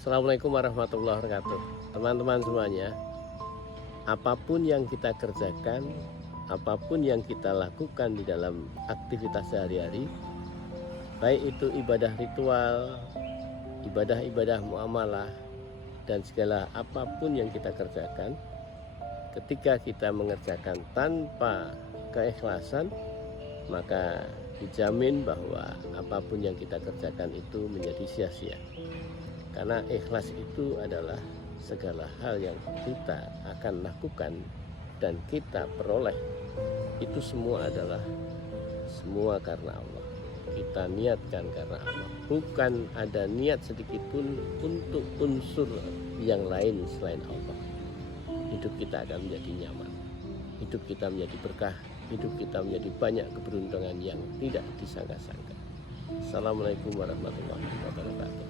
Assalamualaikum warahmatullahi wabarakatuh. Teman-teman semuanya, apapun yang kita kerjakan, apapun yang kita lakukan di dalam aktivitas sehari-hari, baik itu ibadah ritual, ibadah-ibadah muamalah, dan segala apapun yang kita kerjakan, ketika kita mengerjakan tanpa keikhlasan, maka dijamin bahwa apapun yang kita kerjakan itu menjadi sia-sia. Karena ikhlas itu adalah segala hal yang kita akan lakukan dan kita peroleh, itu semua adalah karena Allah. Kita niatkan karena Allah, bukan ada niat sedikit pun untuk unsur yang lain selain Allah. Hidup kita akan menjadi nyaman, hidup kita menjadi berkah, hidup kita menjadi banyak keberuntungan yang tidak disangka-sangka. Assalamualaikum warahmatullahi wabarakatuh.